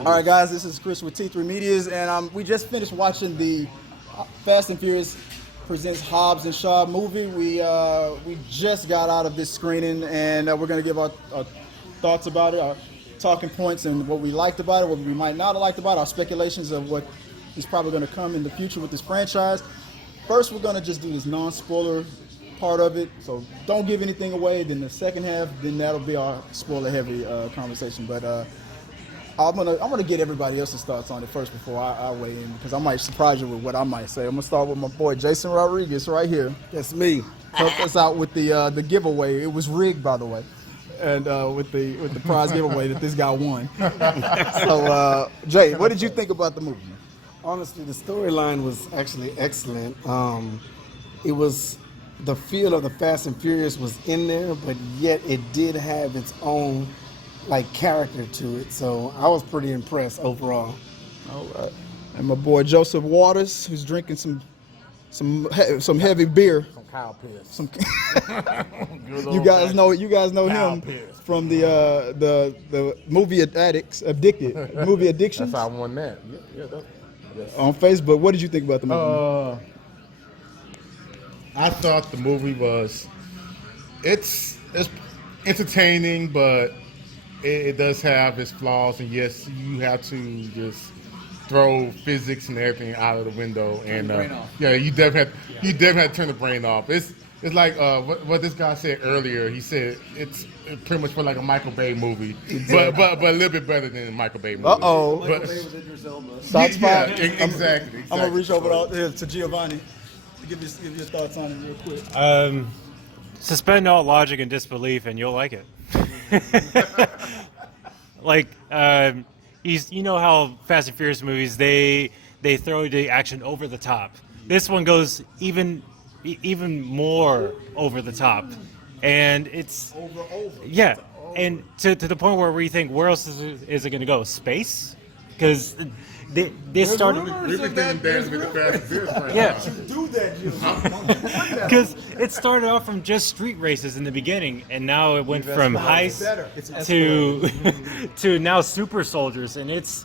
All right, guys, this is Chris with T3 Medias, and we just finished watching the Fast and Furious presents Hobbs and Shaw movie. We just got out of this screening, and we're going to give our thoughts about it, our talking points, and what we liked about it, what we might not have liked about it, our speculations of what is probably going to come in the future with this franchise. First, we're going to just do this non-spoiler part of it, so don't give anything away. Then the second half, then that'll be our spoiler-heavy conversation. But I'm gonna get everybody else's thoughts on it first before I weigh in, because I might surprise you with what I might say. I'm gonna start with my boy Jason Rodriguez right here. That's me. Help us out with the giveaway. It was rigged, by the way, and with the prize giveaway that this guy won. So Jay, what did you think about the movie? Honestly, the storyline was actually excellent. It was the feel of the Fast and Furious was in there, but yet it did have its own character to it. So I was pretty impressed overall. All right. And my boy Joseph Waters, who's drinking some heavy beer. Some Kyle Pierce. You guys know Kyle him Pierce. from the movie movie Addictions. That's how I won that. Yeah, on Facebook. What did you think about the movie? I thought the movie was it's entertaining, but it does have its flaws, and yes, you have to just throw physics and everything out of the window. And yeah, you definitely have to turn the brain off. It's like what this guy said earlier. He said it's pretty much for like a Michael Bay movie, but a little bit better than a Michael Bay movie. Uh-oh. Michael Bay was Idris Elba. Exactly. I'm gonna reach over to Giovanni to give your thoughts on it real quick. Suspend all logic and disbelief, and you'll like it. You know how Fast and Furious movies they throw the action over the top. This one goes even more over the top, and it's yeah, and to the point where you think, where else is it going to go? Space? Because they started. Yeah. Do that, Because it started off from just street races in the beginning, and now it went from heists to now super soldiers, and it's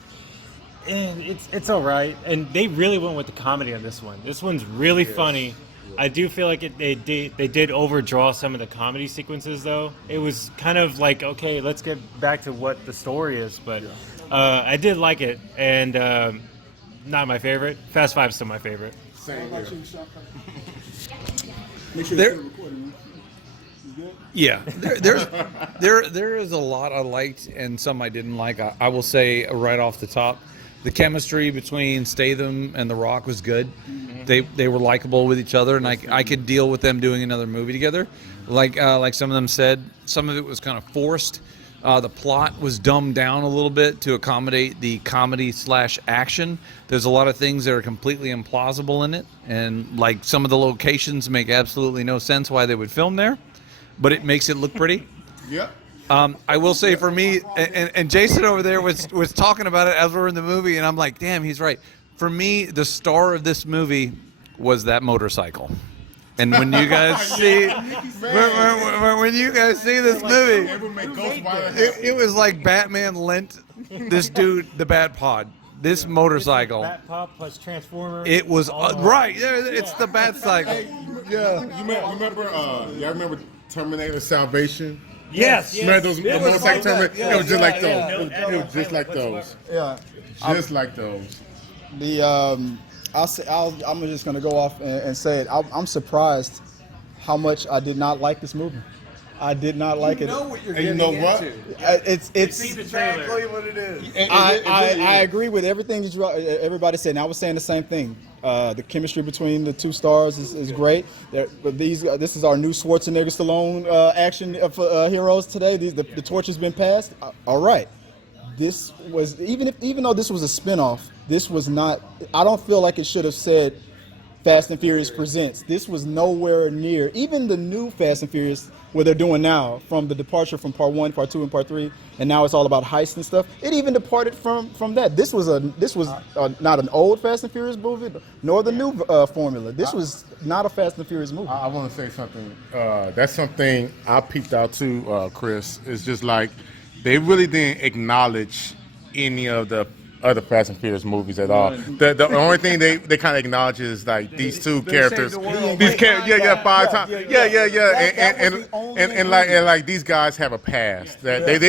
all right. And they really went with the comedy on this one. This one's really funny. I do feel like they did overdraw some of the comedy sequences, though. It was kind of like, okay, let's get back to what the story is, but I did like it, and not my favorite. Fast 5 is still my favorite. Same here. Yeah, there is a lot I liked and some I didn't like. I will say right off the top, the chemistry between Statham and The Rock was good. Mm-hmm. They were likable with each other, and I could deal with them doing another movie together. Like some of them said, some of it was kind of forced. The plot was dumbed down a little bit to accommodate the comedy/action. There's a lot of things that are completely implausible in it, and like some of the locations make absolutely no sense why they would film there, but it makes it look pretty. Yep. I will say for me, and Jason over there was talking about it as we were in the movie, and I'm like, damn, he's right. For me, the star of this movie was that motorcycle. And when you guys see, when you guys see this movie, it was like Batman lent this dude the Bat Pod, this motorcycle. Bat Pod plus Transformer. It was right. It's the Bat Cycle. Yeah. You remember Terminator Salvation? Yes. Remember those motorcycle Terminator? It was just like those. It was just like those. Yeah. Just like those. I'm just going to go off and say it. I'm surprised how much I did not like this movie. I did not like it. You know what you're And you getting know what? into. It's exactly what it is. I agree with everything everybody said, and I was saying the same thing. The chemistry between the two stars is great. But this is our new Schwarzenegger Stallone action heroes today. The torch has been passed. All right. This was even though this was a spinoff, this was not. I don't feel like it should have said Fast and Furious Presents. This was nowhere near. Even the new Fast and Furious, what they're doing now, from the departure from Part 1, Part 2, and Part 3, and now it's all about heists and stuff. It even departed from that. This was not an old Fast and Furious movie, nor the new formula. This was not a Fast and Furious movie. I want to say something. That's something I peeped out too, Chris. It's just like they really didn't acknowledge any of the other Fast and Furious movies at all. The only thing they kind of acknowledge is like these two characters. the world. These characters, yeah, 5 times, yeah. That was the only And like these guys have a past that they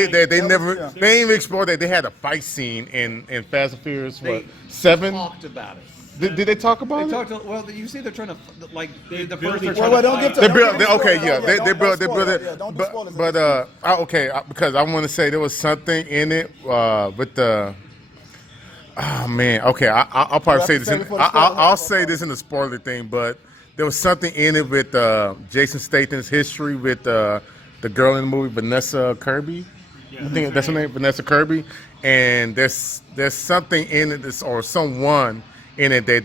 never they didn't even explore that they had a fight scene in Fast and Furious They 7. talked about it. Did they talk about They it? talked. Well, you see, they're trying to like the build first. They're each trying Well, to don't fight. get to They don't built. do Okay, spoilers. yeah, they Don't built. They spoil built it. it. Yeah, don't do spoilers. Okay, because I want to say there was something in it with the. Oh man, okay, I'll probably say this. Save it for the I'll spoiler. say this in the spoiler thing, but there was something in it with Jason Statham's history with the girl in the movie, Vanessa Kirby. I think that's her name, Vanessa Kirby. And there's something in it, or someone in it they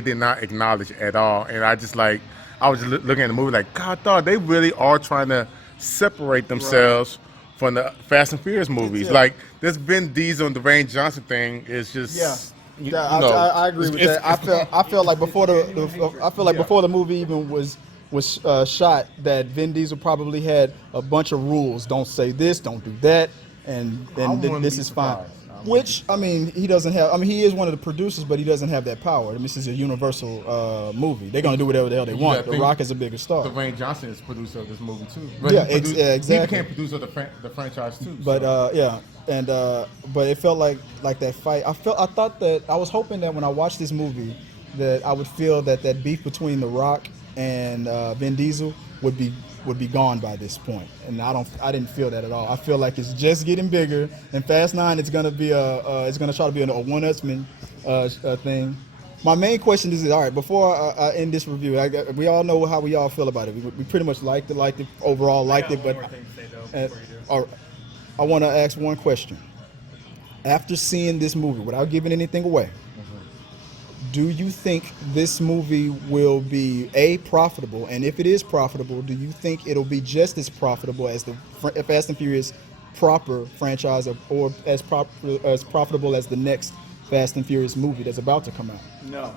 did not acknowledge at all. And I just like, I was looking at the movie like, God, dog, they really are trying to separate themselves from the Fast and Furious movies. Yeah. Like this Vin Diesel and Dwayne Johnson thing is just. Yeah. you Yeah, know, I agree with it's- that. I felt like before before the movie even was shot, that Vin Diesel probably had a bunch of rules. Don't say this, don't do that, and wouldn't this be is fine. surprised. Which I mean, he doesn't have. I mean, he is one of the producers, but he doesn't have that power. I mean, this is a Universal movie. They're gonna do whatever the hell they want. I The think Rock is a bigger star. Dwayne Johnson is producer of this movie too. Yeah, he produced- exactly. He became producer of the franchise too. But so. yeah, and but it felt like that fight. I thought that I was hoping that when I watched this movie, that I would feel that beef between The Rock and Vin Diesel would be gone by this point, and I didn't feel that at all. I feel like it's just getting bigger. And Fast 9, it's gonna try to be a one-upsman thing. My main question is, all right, before I end this review, we all know how we all feel about it. We pretty much liked it overall, liked it, but I want to ask one question. After seeing this movie, without giving anything away, do you think this movie will be profitable? And if it is profitable, do you think it'll be just as profitable as the Fast and Furious proper franchise, or as profitable as the next Fast and Furious movie that's about to come out? No.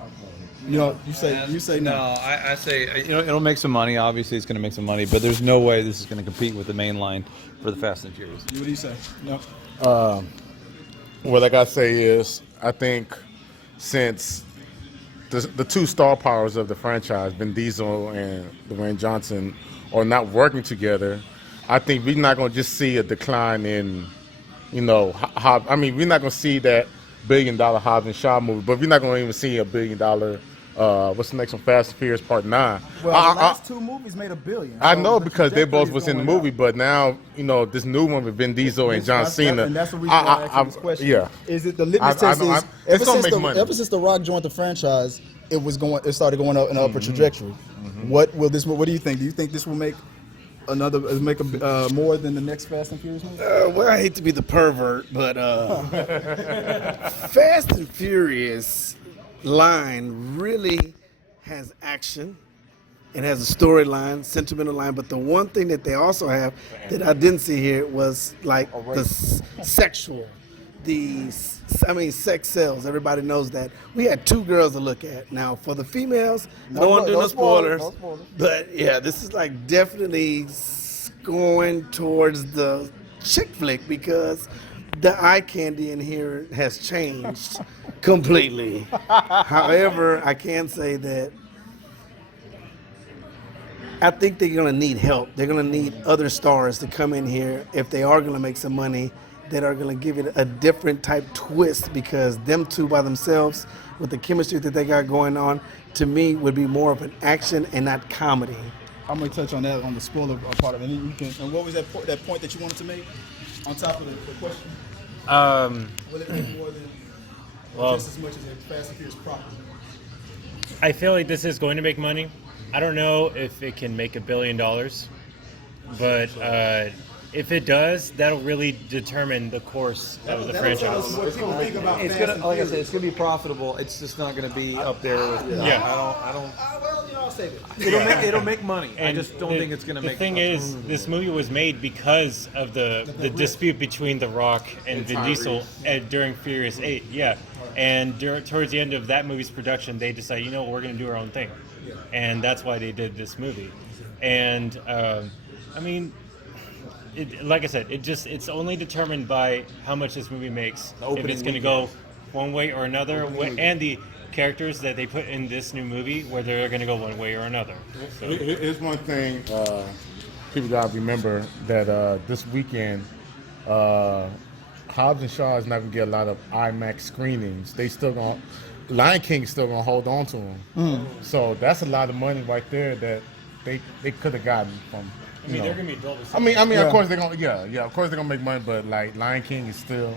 You say no. I say it'll make some money. Obviously, it's going to make some money, but there's no way this is going to compete with the main line for the Fast and Furious. What do you say? No. What I gotta say is, I think since the two star powers of the franchise, Vin Diesel and Dwayne Johnson, are not working together, I think we're not gonna just see a decline in, we're not gonna see that $1 billion Hobbs and Shaw movie, but we're not gonna even see a $1 billion. What's the next one? Fast and Furious Part 9. Well, the last two movies made $1 billion. I so know the because they both trajectory was is in the going movie, up. but now this new one with Vin Diesel and John Cena. And that's the reason why I asked you this question. Yeah, Is it the litmus I test? know, Is it's gonna make money. ever since The Rock joined the franchise, it started going up in an upward trajectory. What do you think? Do you think this will make more than the next Fast and Furious movie? Well, I hate to be the pervert, but Fast and Furious line really has action. It has a storyline, sentimental line, but the one thing that they also have that I didn't see here was like the sexual. Sex sells. Everybody knows that. We had two girls to look at. Now, for the females, I don't want to do no spoilers, but yeah, this is like definitely going towards the chick flick because the eye candy in here has changed completely. However, I can say that I think they're going to need help. They're going to need other stars to come in here if they are going to make some money that are going to give it a different type twist, because them two by themselves with the chemistry that they got going on, to me, would be more of an action and not comedy. I'm gonna touch on that on the spoiler part of it. And what was that point that you wanted to make on top of the question? Will it make more than just as much as a Fast and Furious proper? I feel like this is going to make money. I don't know if it can make $1 billion, but if it does, that'll really determine the course of the franchise. What people think about It's Fast gonna, and like I said, Furious. it's gonna be profitable. It's just not gonna be up there with. Yeah. I don't. Well, I'll say that. It'll make money. I And just don't think it's gonna the make. thing is, this movie was made because of the dispute between The Rock and Vin Diesel during Furious 8. Yeah, and towards the end of that movie's production, they decided, you know, we're going to do our own thing, and that's why they did this movie. And I mean, like I said, it's only determined by how much this movie makes. If opening it's going to go one way or another, and the characters that they put in this new movie, whether they're going to go one way or another. So, Here's one thing people gotta remember that this weekend, Hobbs and Shaw is not gonna get a lot of IMAX screenings. They still gonna, Lion King is still gonna hold on to them. So that's a lot of money right there that they could have gotten from. I mean, they're going to be double. I mean, of course they're gonna, of course they're gonna make money, but like Lion King is still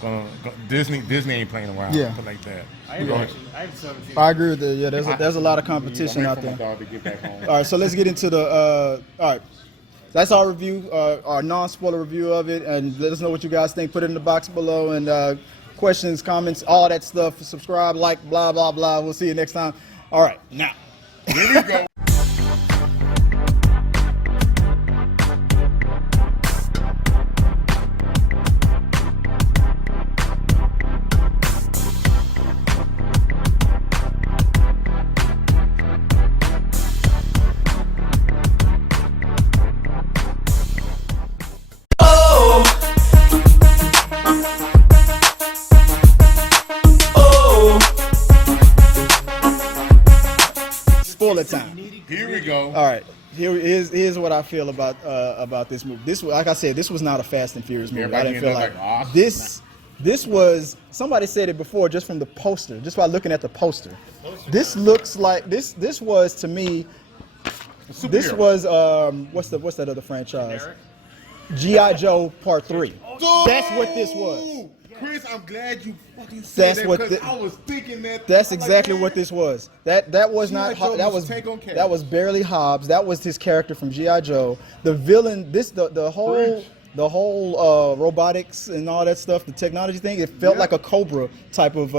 gonna Disney ain't playing around, Yeah. like that. I have 17. I agree with that. Yeah, there's a lot of competition out there. Dog to get back home. All right, so let's get into the. All right, that's our review, our non-spoiler review of it, and let us know what you guys think. Put it in the box below, and questions, comments, all that stuff. Subscribe, like, blah blah blah. We'll see you next time. All right, now. Here we go. Spoiler time. Here we go. All right. Here's what I feel about this movie. This, like I said, this was not a Fast and Furious movie. Everybody I didn't feel ended like up like, this. This was, somebody said it before, just from the poster, just by looking at the poster. This looks like this. This was to me. This was what's that other franchise? G.I. Joe Part 3. That's what this was. Chris, I'm glad you fucking said That's that what because the- I was thinking that. That's I'm like, exactly man, what this was. That was not Joe that was was take on character. that was barely Hobbs. That was his character from G.I. Joe. The villain, the whole robotics and all that stuff, the technology thing, it felt like a Cobra type of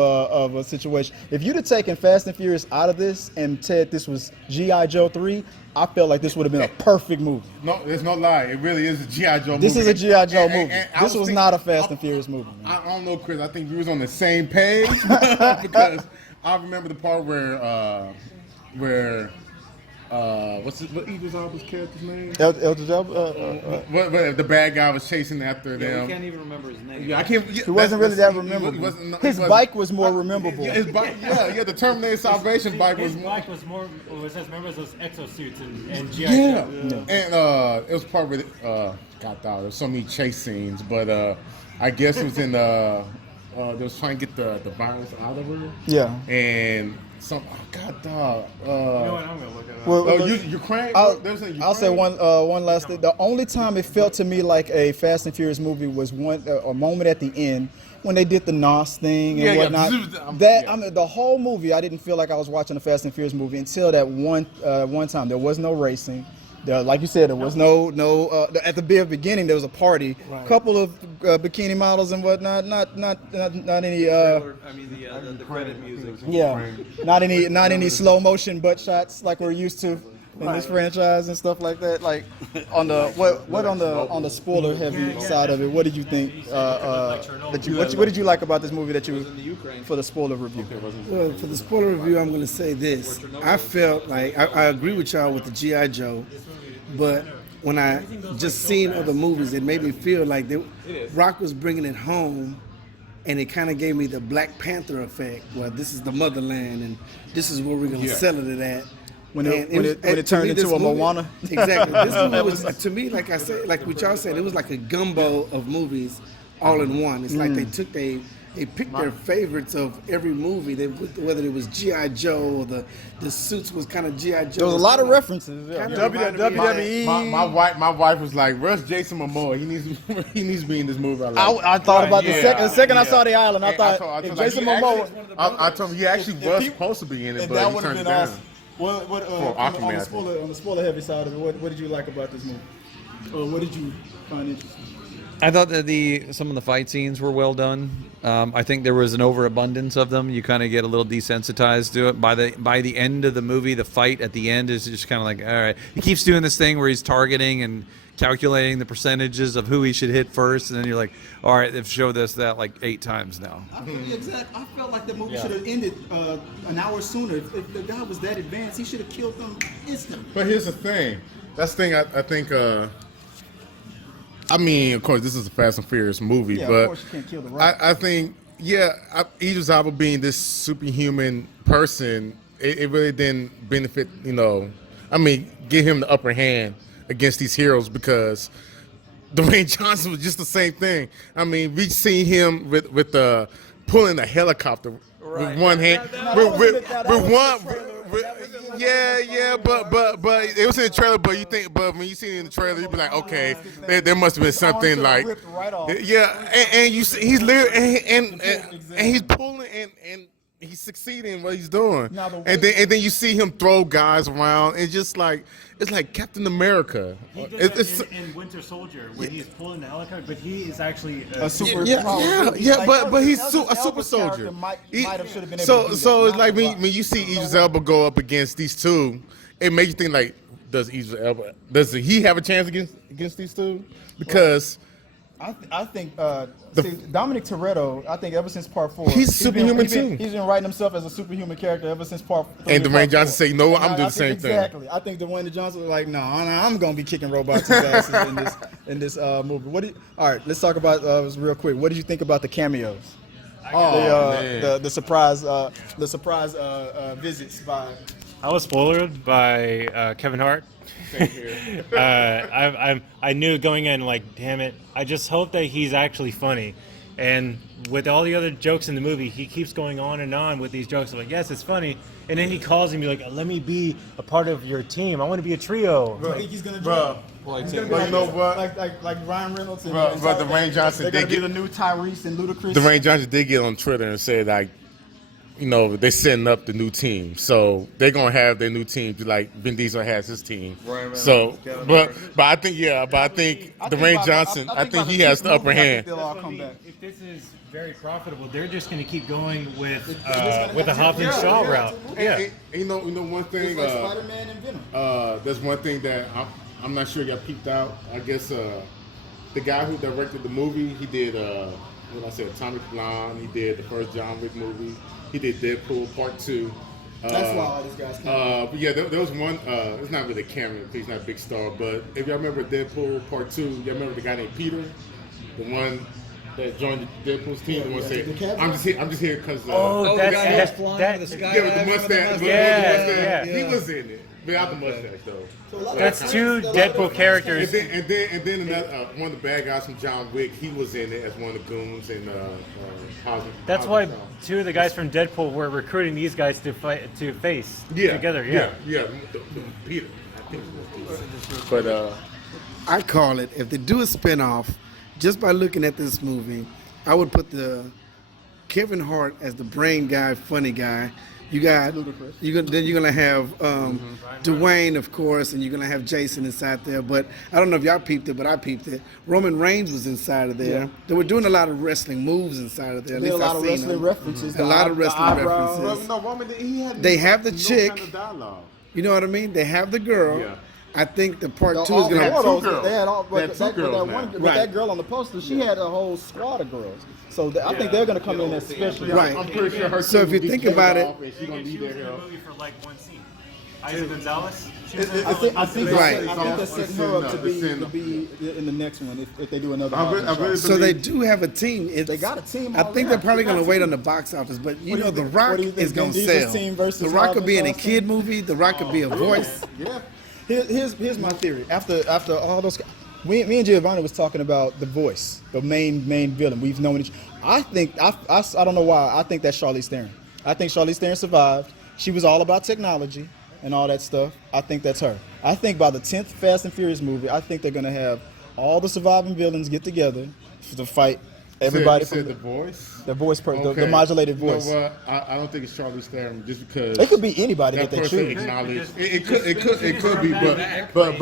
a situation. If you'd have taken Fast and Furious out of this and said this was G.I. Joe 3, I felt like this would have been a perfect movie. No, there's no lie. It really is a G.I. Joe movie. This is a G.I. Joe movie. And I This was thinking- not a Fast and Furious movie. Man. I don't know, Chris. I think we was on the same page because I remember the part where what Idris Elba's character's name? Elder Joe, What the bad guy was chasing after them. can't even remember his name. Yeah, I can't. he wasn't really that memorable. His bike was more memorable. Yeah, his bike. Yeah, the Terminator Salvation bike was. His bike was more. Was as remember those exosuits and GI Yeah, Joe. and it was part with God, there was so many chase scenes, but I guess it was in they was trying to get the virus out of her. Yeah. And God, dog. You know what? I'm gonna look it up. Well, Ukraine. I'll say one last thing. The only time it felt to me like a Fast and Furious movie was a moment at the end when they did the NOS thing and whatnot. I mean, the whole movie, I didn't feel like I was watching a Fast and Furious movie until that one time. There was no racing. Like you said, there was no at the very beginning there was a party, couple of bikini models and whatnot. Not any. The credit music. Yeah, not any slow motion butt shots like we're used to in this franchise and stuff like that. Like on the what on the spoiler heavy side of it, what did you think? What did you like about this movie that you for the spoiler review? Well, for the spoiler review, I'm going to say this. I felt like I agree with y'all with the G.I. Joe, but when I just seen other movies, it made me feel like Rock was bringing it home, and it kind of gave me the Black Panther effect. Well, this is the motherland, and this is where we're going to sell it at. When it to turned me, into this a movie- Moana. Exactly. This movie was, to me, like I said, like what y'all said, it was like a gumbo of movies all in one. It's like they picked their favorites of every movie. Whether it was G.I. Joe or the suits was kind of G.I. Joe. There was a lot of references. Yeah. Kinda reminded me of WWE. My wife was like, "Where's Jason Momoa? He needs to be in this movie." I thought about the second I saw the island. I And thought if Jason Momoa. I told him he actually was supposed to be in it, And but that he would have turned it been down. awesome. What Aquaman, I think. on the spoiler heavy side of it, what did you like about this movie? Or what did you find interesting? I thought that some of the fight scenes were well done. I think there was an overabundance of them. You kind of get a little desensitized to it. By the end of the movie, the fight at the end is just kind of like, all right. He keeps doing this thing where he's targeting and calculating the percentages of who he should hit first, and then you're like, all right, they've showed us that like 8 times now. I felt like the movie should have ended an hour sooner. If the guy was that advanced, he should have killed them instantly. But here's the thing. That's the thing I think I mean, of course, this is a Fast and Furious movie, Yeah, of but course you can't kill the Rock. I think, Idris Elba being this superhuman person, it really didn't benefit, get him the upper hand against these heroes because Dwayne Johnson was just the same thing. I mean, we seen him with pulling a helicopter with one hand, with one. But it was in the trailer. But when you see it in the trailer, you be like, okay, there must have been something like, and you see, he's literally and he's pulling and he's succeeding in what he's doing. And then you see him throw guys around and just like it's like Captain America. He did that in Winter Soldier when he's pulling the helicopter, but he is actually a super. But he's a super soldier. So it's like when you see Idris Elba go up against these two, it makes you think like, does he have a chance against these two? Because I think Dominic Toretto, I think ever since part 4, he's superhuman too. He's been writing himself as a superhuman character ever since part 3. And Dwayne Johnson say, "No, I'm doing the same thing." Exactly. I think Dwayne Johnson was like, "No, I'm gonna be kicking robots' asses in this movie." All right, let's talk about real quick. What did you think about the cameos? The surprise visits by. I was spoiled by Kevin Hart. I knew going in, like, damn it, I just hope that he's actually funny. And with all the other jokes in the movie, he keeps going on and on with these jokes. I'm like, yes, it's funny. And then he calls me like, let me be a part of your team. I want to be a trio. I think he's gonna do. He's gonna be like Ryan Reynolds. And Dwayne Johnson they're gonna did be the new Tyrese and Ludacris. Dwayne Johnson did get on Twitter and say like, they're setting up the new team, so they're gonna have their new team just like Vin Diesel has his team. Right, so, but I think Dwayne Johnson, I think he has the upper hand. If this is very profitable, they're just gonna keep going with the Hobbs and Shaw route. Yeah. One thing. Like Spider-Man and Venom. There's one thing that I'm not sure y'all peeped out. I guess the guy who directed the movie, he did Atomic Blonde. He did the first John Wick movie. He did Deadpool Part 2. That's why all these guys came. But yeah, there was one. It's not really a cameo. He's not a big star. But if y'all remember Deadpool Part 2, y'all remember the guy named Peter, the one that joined the Deadpool's team. The one say, "I'm just here because." That's flying with the sky. Yeah, with the mustache. Yeah. He was in it. Without the mustache though. That's two Deadpool characters. And then another one of the bad guys from John Wick, he was in it as one of the goons and That's why two of the guys from Deadpool were recruiting these guys to face together. Yeah. Peter, I think it was Peter. But I call it, if they do a spinoff, just by looking at this movie, I would put the Kevin Hart as the brain guy, funny guy. Then you're gonna have Dwayne, of course, and you're gonna have Jason inside there. But I don't know if y'all peeped it, but I peeped it. Roman Reigns was inside of there. Yeah. They were doing a lot of wrestling moves inside of there. At least a lot of wrestling references. A lot of wrestling references. No, Roman, they have the chick. Kind of dialogue. You know what I mean? They have the girl. Yeah. I think the part 2 is going to have two girls. They had all, but two girls that girl on the poster, she had a whole squad of girls. So I think they're going to come in especially. Right. I'm pretty sure her so if you think about it, She was in the movie for like one scene. Isa Gonzalez. I think Right. they're setting her up to be in the next one if they do another. So they do have a team. They got a team. I think they're probably going to wait on the box office, but The Rock is going to sell. The Rock could be in a kid movie. The Rock could be a voice. Yeah. Here's my theory. After all those, me and Giovanni was talking about the voice, the main villain. We've known each. I don't know why. I think that's Charlize Theron. I think Charlize Theron survived. She was all about technology and all that stuff. I think that's her. I think by the 10th Fast and Furious movie, I think they're gonna have all the surviving villains get together to fight everybody. You said the voice. The voice, the modulated voice. You know what? I don't think it's Charlize Theron just because it could be anybody that they person choose. It could be, but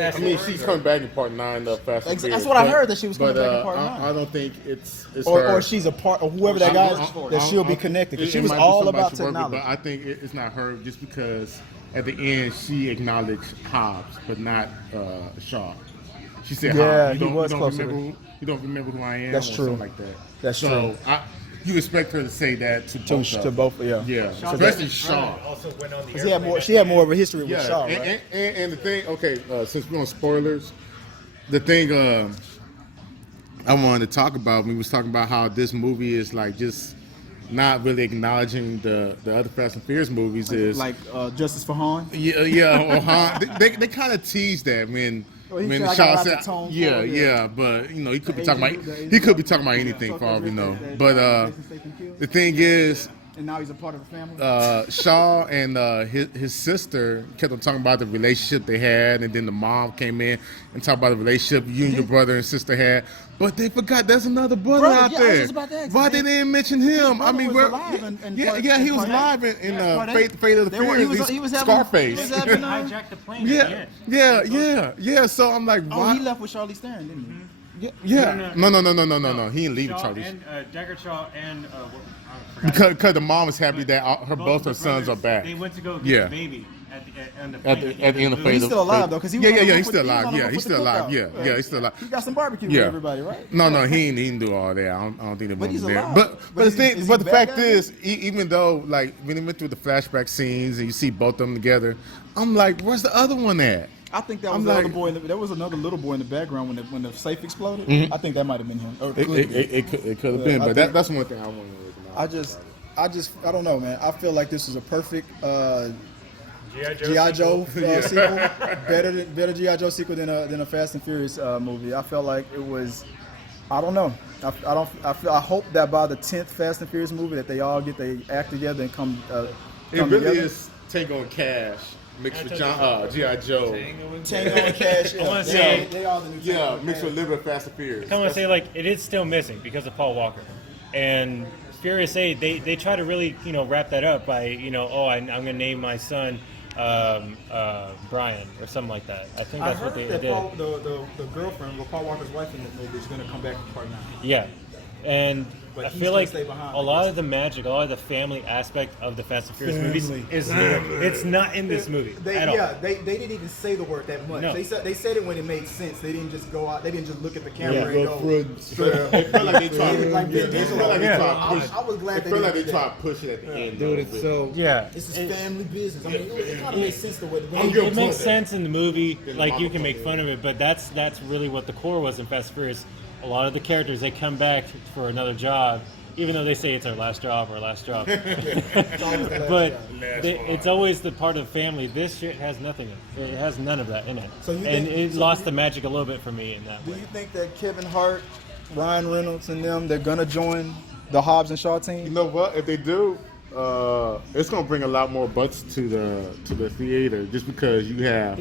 I mean she's coming back in Part 9 of Fast and Furious. That's what I heard, that she was coming back in Part 9. I don't think it's her. Or she's a part of whoever that guy is, that she'll be connected. Because she was all about technology. But I think it's not her just because at the end she acknowledged Hobbs, but not Shaw. She said, "Yeah, he was closer. You don't remember who I am." That's or true. Something like that. That's true. You expect her to say that to both. Yeah. Especially Shaw. Also went on the she had more of a history with Shaw, right? And the thing, okay, since we're on spoilers, the thing I wanted to talk about, we was talking about how this movie is like just not really acknowledging the other Fast and Furious movies. Is Like Justice for Han. yeah, or Han. They kind of teased that when He when said, "I got Shaw lots said, of tone for yeah, it, yeah, but you know he could be talking about Asian- he could be talking about anything for all we know. But the thing is, And now he's a part of the family. Shaw and his sister kept on talking about the relationship they had, and then the mom came in and talked about the relationship you and your brother and sister had. But they forgot there's another brother out yeah, I was there. just about to ask Why you. they didn't mention him? I brother mean, was where? alive in Yeah, part- yeah, he in was part live eight. in Part eight. Fate of the They were- Furious. he was having- Scarface. he was They having, hijacked the plane at the Yeah, end. yeah. So I'm like, Oh, why? he left with Charlize Theron, didn't he? Yeah. No. He didn't leave with Shaw Charlie. and Deckard Shaw and I forgot. Because the mom was happy that both of her the sons are brothers, back. They went to go get Yeah. the baby at the At plane the end of the Fate movie. He's of- still alive though, because he was on the he's roof still with- he was alive. on the Yeah, roof he's with the still alive. cookout. Yeah, he's still alive. He got some barbecue Yeah. with everybody, right? No, he didn't do all that. I don't think the But mom he's was there. alive. But But the is thing, he but the bad fact guy? is, even though like when they went through the flashback scenes and you see both of them together, I'm like, where's the other one at? I think that was I'm the like- other boy. There was another little boy in the background when the safe exploded. I think that might have been him. Or It, could it, be. it could have Yeah, been, I but think- that's one thing I want to recognize. I don't know, man. I feel like this is a perfect G.I. G.I. Joe sequel. sequel. Better G.I. Joe sequel than a Fast and Furious movie. I felt like it was. I don't know. I hope that by the 10th Fast and Furious movie that they all get their act together and come. It really together. is Tango and Cash mixed with G.I. Joe. Tango and Cash. I wanna say- they are the new Tango Yeah, and mixed Cash. with a little bit Fast and Furious. I want to say like it is still missing because of Paul Walker, and Furious 8 they try to really wrap that up by I'm gonna name my son Brian or something like that. I think I that's what heard they that did. the girlfriend, Paul Walker's wife in the movie, is going to come back in part 9. Yeah, and But I he's feel gonna like stay behind, a lot of the magic, a lot of the family aspect of the Fast and Furious movies is it's not in this movie at all. They didn't even say the word that much. No. They said it when it made sense. They didn't just go out. They didn't just look at the camera and It go. felt like they tried. Like Vin It Diesel. felt like they Yeah. tried to push. I was glad It they felt like didn't they do that. tried to push it at the end. Dude, it's so. Yeah, This is family business. I mean, it kind of made sense the way. it makes sense in the movie. Then Like Mama you can make Papa. fun of it, but that's really what the core was in Fast and Furious. A lot of the characters they come back for another job, even though they say it's our last job. But it's always the part of the family. This shit has nothing in it. It has none of that in it, So you and think- it lost the magic a little bit for me in that Do way. you think that Kevin Hart, Ryan Reynolds, and them they're gonna join the Hobbs and Shaw You team? know what? If they do, it's gonna bring a lot more butts to the theater just because you have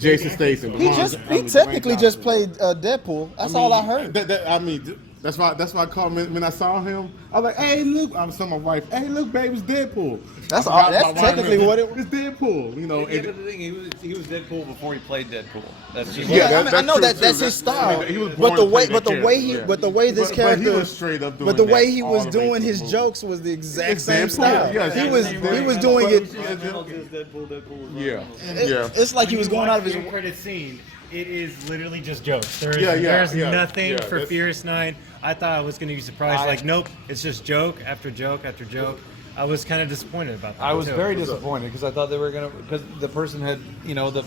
Jason Statham. He technically just played Deadpool. That's all I heard. That's why I called him when I saw him. I was like, "Hey, look!" I was telling my wife, "Hey, look, babe, it's Deadpool." That's I all- forgot that's about Ryan technically Reynolds. what It's Deadpool. Yeah, but the thing, he was Deadpool before he played Deadpool. That's just Yeah, that- I that's know true, that too. that's That- his style. I mean, he was but born the to way, play but that the way character, he, yeah. but the way this But character, he was straight up doing but the way that he all was the way doing through his the movie. jokes was the exact It's same Deadpool. style. Yeah, he exactly. was doing it. Yeah, yeah. It's like he was going out of his. the credit scene. It is literally just jokes. There's Yeah, nothing yeah, for that's- Furious 9. I thought I was going to be surprised. Like, nope, it's just joke after joke after joke. I was kind of disappointed about that. I was too. very disappointed because I thought they were gonna, because the person had,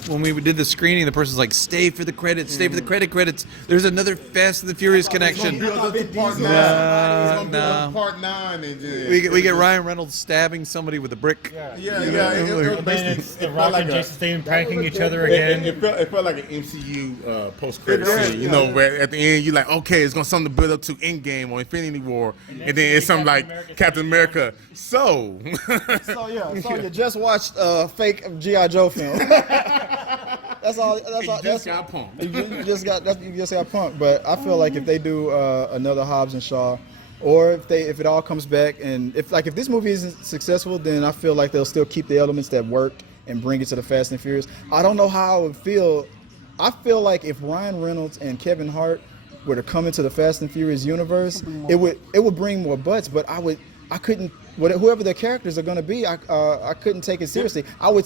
when we did the screening, the person's like, stay for the credits, stay for the credits. There's another Fast and the Furious connection. Part No. Part 9, and then We get Ryan Reynolds stabbing somebody with a brick. Yeah. And then it's The Rock and Jason Statham pranking each other again. It felt like an MCU post-credit scene, where at the end you're like, okay, it's gonna something to build up to Endgame or Infinity War, and then it's something like Captain America. So, So you just watched a fake GI Joe film. That's all. That's all. you just That's got pumped. you just got punked. But I feel like if they do another Hobbs and Shaw, or if it all comes back, and if this movie isn't successful, then I feel like they'll still keep the elements that worked and bring it to the Fast and Furious. I don't know how I would feel. I feel like if Ryan Reynolds and Kevin Hart were to come into the Fast and Furious universe, it would bring more butts. But I couldn't. Whoever their characters are going to be, I couldn't take it seriously. I would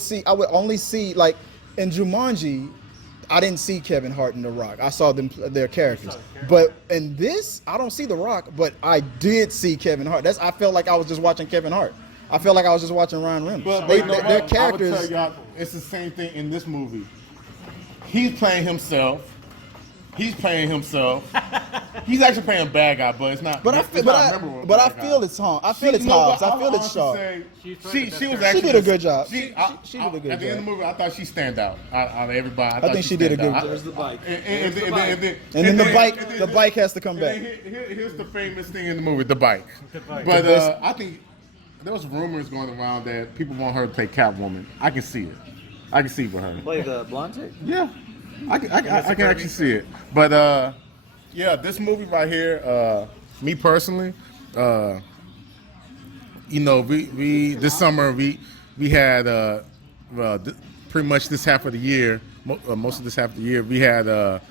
only see, like in Jumanji, I didn't see Kevin Hart and The Rock. I saw their characters. But in this, I don't see The Rock, but I did see Kevin Hart. I felt like I was just watching Kevin Hart. I felt like I was just watching Ryan Reynolds. But Their you know what? I characters. would tell y'all, it's the same thing in this movie. He's playing himself. He's playing himself. He's actually playing a bad guy, but it's not. But I it's feel, not memorable but I bad feel guy. it's Hobbs. I feel it's No, Hobbs. but I feel would it's Shaw. honestly She say played the she was best actually. She did a good job. She She did a good At the end of job. the movie, I thought she stand out of everybody. I think she did a good job. There's the bike. And And then the bike has to come back. Here's the famous thing in the movie: the bike. bike. But The best- I think there was rumors going around that people want her to play Catwoman. I can see it. I can see it with her. Play the blonde chick? Yeah, I can actually see it. But yeah, this movie right here, me personally, you know, we this summer we had pretty much this half of the year, most of this half of the year, we had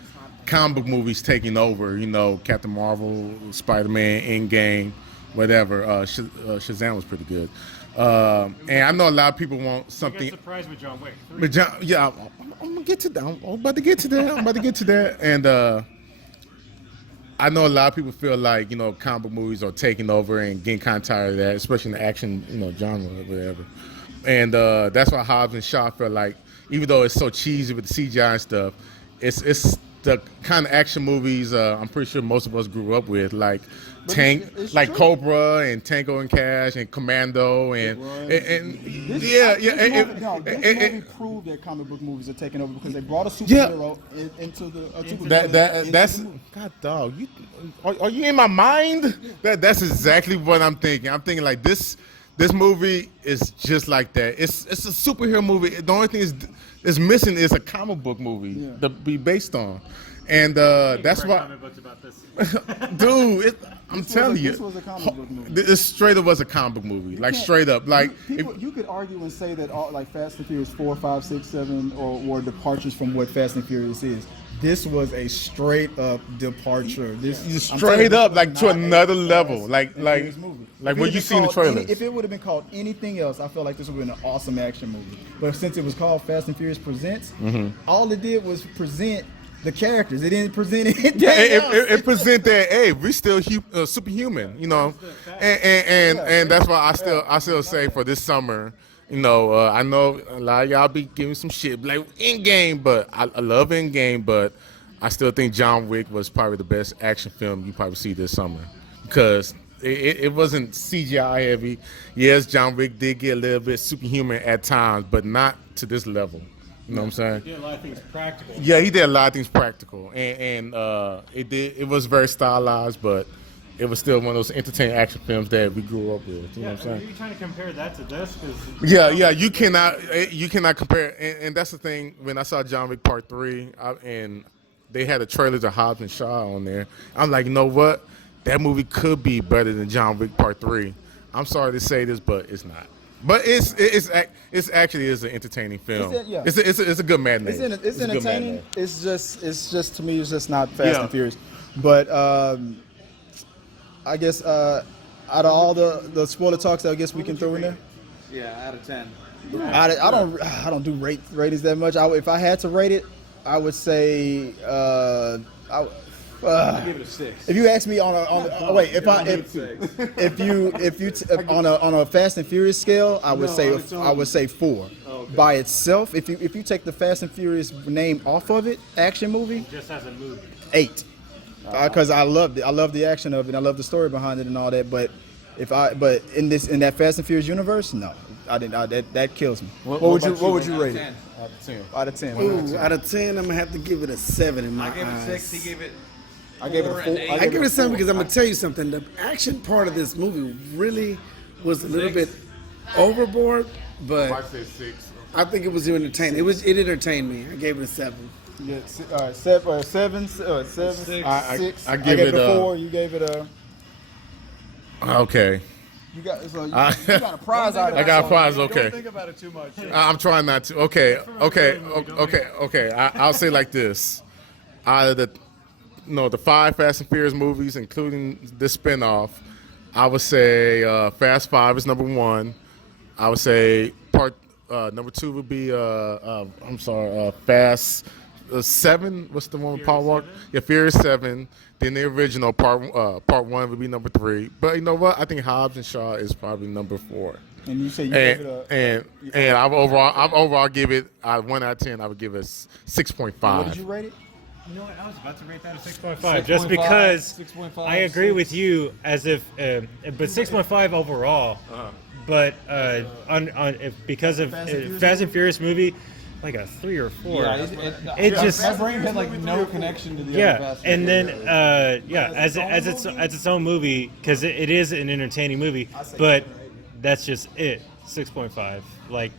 comic book movies taking over. You know, Captain Marvel, Spider-Man, Endgame, whatever. Shazam was pretty good. And I know a lot of people want You got something. surprised with John Wick. But John, yeah, I'm gonna get to that. I'm about to get to that. And I know a lot of people feel like, you know, comic book movies are taking over and getting kind of tired of that, especially in the action, you know, genre or whatever. And that's why Hobbs and Shaw feel like, even though it's so cheesy with the CGI and stuff, it's the kind of action movies I'm pretty sure most of us grew up with, like it's like true. Cobra and Tango and Cash and Commando and This movie proved that comic book movies are taking over because they brought a superhero into the That's the movie. God dog. You are you in my mind? That's exactly what I'm thinking. I'm thinking like this movie is just like that. It's a superhero movie. The only thing is missing is a comic book movie to be based on, and that's why, Comic books about this. dude. I'm telling you, This was a comic book movie. It straight up was a comic book movie. Like straight up, like People, you could argue and say that all, like Fast and Furious 4, 5, 6, 7 or departures from what Fast and Furious is. This was a straight up departure. This I'm telling straight you, up this like was to not a another Fast level. and Like Furious movie. If it when had you been seen the called trailers. if it would have been called anything else, I felt like this would have been an awesome action movie. But since it was called Fast and Furious Presents, all it did was present the characters. It didn't present anything else. It present that hey, we still superhuman, you know, and that's why I still say for this summer, you know, I know a lot of y'all be giving some shit like Endgame, but I love Endgame, but I still think John Wick was probably the best action film you probably see this summer because it wasn't CGI heavy. Yes, John Wick did get a little bit superhuman at times, but not to this level. You know what I'm saying? Did a lot of things practical. Yeah, he did a lot of things practical, and it was very stylized, but it was still one of those entertaining action films that we grew up with. You know what I'm Are saying? you trying to compare that to this? 'Cause Yeah, you cannot compare, and that's the thing. When I saw John Wick Part 3, and they had the trailers of Hobbs and Shaw on there, I'm like, you know what? That movie could be better than John Wick Part 3. I'm sorry to say this, but it's not. But it's actually is an entertaining film. It's a good matinee. It's a good entertaining. matinee. It's just to me, it's just not Fast Yeah. and Furious. But I guess out of all the spoiler talks, I guess we can throw in there. Yeah, out of 10. I don't do ratings that much. If I had to rate it, I would say I give it a 6. if you ask me on a Fast and Furious scale, I would say 4. By itself, if you take the Fast and Furious name off of it, action movie, just as a movie. 8. Because I loved it. I love the action of it. I love the story behind it and all that. But in that Fast and Furious universe, no, I didn't. That kills me. What would you rate it? Out of 10. Ooh, out of 10, I'm gonna have to give it a 7 in my I gave it eyes. 6. He gave it. I gave it a 4. I give it a 7 because I'm gonna tell you something. The action part of this movie really was a little bit overboard, but I say 6. I think it was entertaining. It entertained me. I gave it a 7. Yeah, all right, 7, 6. I give it a a 4. You gave it a. Okay. You got a prize out of it. I got a prize. Okay. Don't think about it too much. I'm trying not to. Okay. I'll say like this: out of the 5 Fast and Furious movies, including this spinoff, I would say Fast 5 is number 1. I would say number 2 would be Fast 7. What's the one with Paul Walker? Yeah, Furious 7. Then the original part 1 would be number 3. But you know what? I think Hobbs and Shaw is probably number 4. And you say you gave it a. And I've overall give it 1 out of 10. I would give it 6.5. What did you rate it? You know what? I was about to rate that a 6.5 just because 6.5, I agree with you as if, but 6.5 overall. But because of Fast and Furious movie, like a 3 or 4. Yeah, It just my brain had like no connection to the other yeah, Fast and then Furious. as its own movie because it is an entertaining movie, but that's just it. 6.5. Like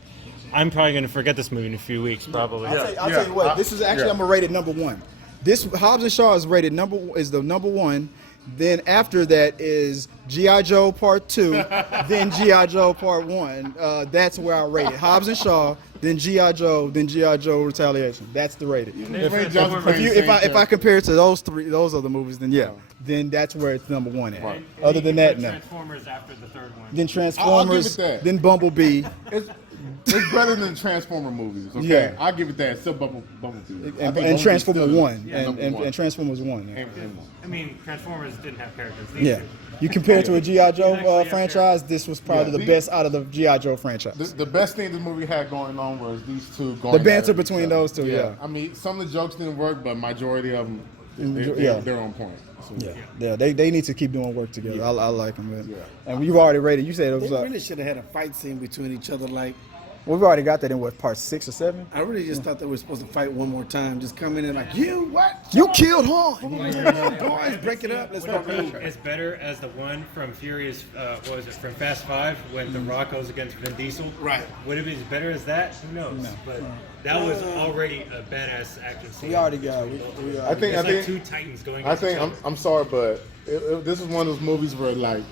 I'm probably gonna forget this movie in a few weeks, probably. I'll tell you what. This is actually I'm gonna rate it number one. This Hobbs and Shaw is rated the number one. Then after that is G.I. Joe Part 2, then G.I. Joe Part 1. That's where I rate it. Hobbs and Shaw, then G.I. Joe, then G.I. Joe Retaliation. That's the rating. If I compare it to those other movies, then yeah, then that's where it's number one at. Right. Other than that, no. Transformers after the third one. Then Transformers, that. then Bumblebee, It's better than Transformer movies. Okay, Yeah. I'll give it that. It's still Bumblebee. I think and Bumblebee's Transformers still 1, number one. and Transformers 1. Yeah. And one. I mean, Transformers didn't have characters. Yeah. You compare it to a G.I. Joe actually have franchise, this was probably Yeah. the best out of the G.I. Joe franchise. The best thing the movie had going on was these two going. The banter at it. between those two, yeah. I mean, some of the jokes didn't work, but majority of them, Yeah. they're on point. So, Yeah, they need to keep doing work together. I like them. Man. And you've already rated. You said it was. They really should have had a fight scene between each other. Like, We've already got that in what, part 6 or 7? I really just thought they were supposed to fight one more time. Just come in and like, you what? You killed Han. Boys, break it up. Let's go. It's better as the one from Furious, what was it, from Fast 5 when The Rock goes against Vin Diesel. Right. Would it be as better as that? Who knows? But that was already a badass action scene. We already got. I think It's like two titans going against each other. I'm sorry, but this is one of those movies where like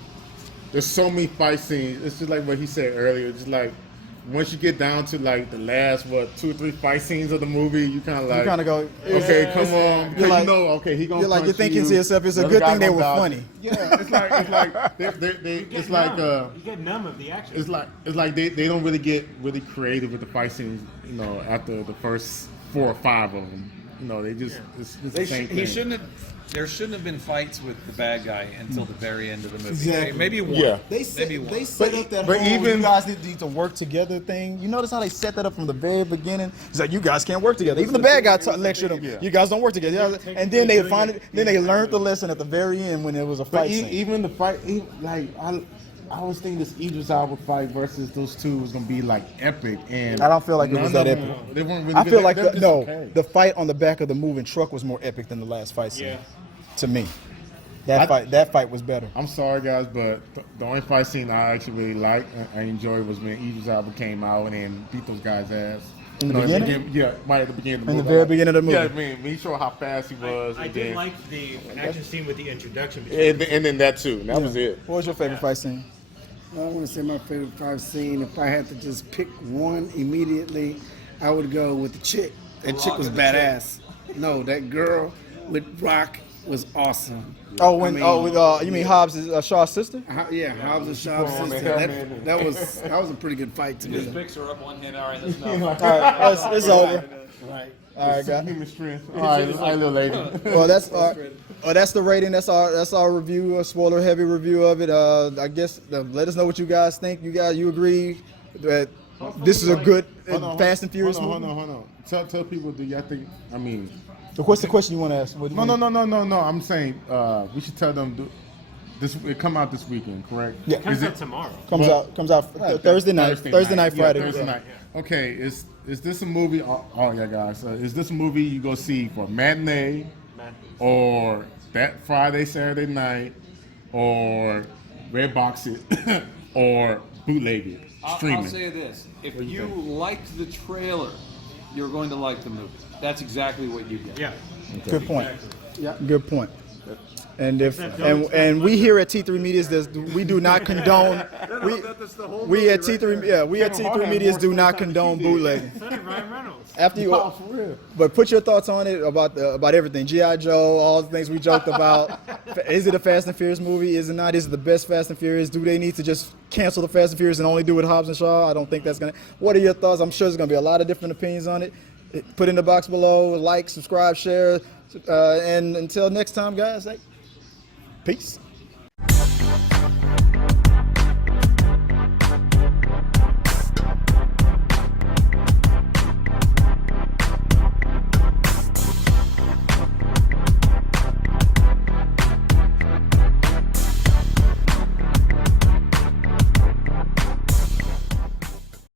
there's so many fight scenes. It's just like what he said earlier. Just like once you get down to like the last 2 or 3 fight scenes of the movie, you kind of like go. okay, come on, because like- you know, okay, he gonna. You're like you're punch thinking you, to yourself, it's a the other good guy thing they gonna were dodge. funny. Yeah, it's like it's like You get numb of the action. it's like they don't really get really creative with the fight scenes, you know, after the first 4 or 5 of them. You know, they just it's the same thing. There shouldn't have been fights with the bad guy until the very end of the movie. Exactly. Maybe one. Yeah. They set, Maybe one. they set up that but whole even- you guys need to work together thing. You notice how they set that up from the very beginning? It's like you guys can't work together. Even the bad guy lectured them. Yeah. You guys don't work together. And then they they learned the lesson at the very end when it was a But fight scene. even the fight, I was thinking this Idris Elba fight versus those two was gonna be like epic, and I don't feel like it was none that of them- epic. They weren't really I feel good. like They're just okay. the fight on the back of the moving truck was more epic than the last fight scene. Yeah. To me, that fight was better. I'm sorry, guys, but the only fight scene I actually really liked, I enjoyed, was when Idris Elba came out and beat those guys' ass. In the No, beginning? Yeah, right at the beginning of the In the movie. very beginning of the Yeah, movie. I mean, he showed how fast he was. I and did then, like the action scene with the introduction. Between and then that too. And that was it. What was your favorite fight scene? I want to say my favorite fight scene. If I had to just pick one immediately, I would go with the chick. That chick was badass. No, that girl with Rock was awesome. Oh, when I mean, you mean Hobbs is Shaw's sister? Yeah, Hobbs and Shaw on sister. the That, helmet. that was a pretty good fight to Just me. picks her up one hand. All right, let's go. All right, it's over. Right. All right, guys. Human strength. All right, little lady. Well, that's the rating. That's our review, a spoiler heavy review of it. I guess let us know what you guys think. You agree that this is a good Fast and Furious movie? Hold on. Tell people, do y'all think? I mean, What's the question you want to ask? no. I'm saying we should tell them this. It come out this weekend, correct? Yeah. comes Is out it tomorrow. Comes out Thursday night, Friday. Thursday night. Okay, is this a movie? Oh yeah, guys. Is this a movie you go see for matinee, or that Friday, Saturday night, or red box it, or bootleg it, streaming? I'll say this: if you liked the trailer, you're going to like the movie. That's exactly what you get. Yeah. Good point. Good point. And and we here at T3 Medias, we do not condone. We at T3 Medias do not condone bootlegging. So did Ryan Reynolds. After you, Oh, for real. but put your thoughts on it about everything. G.I. Joe, all the things we joked about. Is it a Fast and Furious movie? Is it not? Is it the best Fast and Furious? Do they need to just cancel the Fast and Furious and only do it Hobbs and Shaw? I don't think that's gonna. What are your thoughts? I'm sure there's gonna be a lot of different opinions on it. Put in the box below. Like, subscribe, share, and until next time, guys. Peace.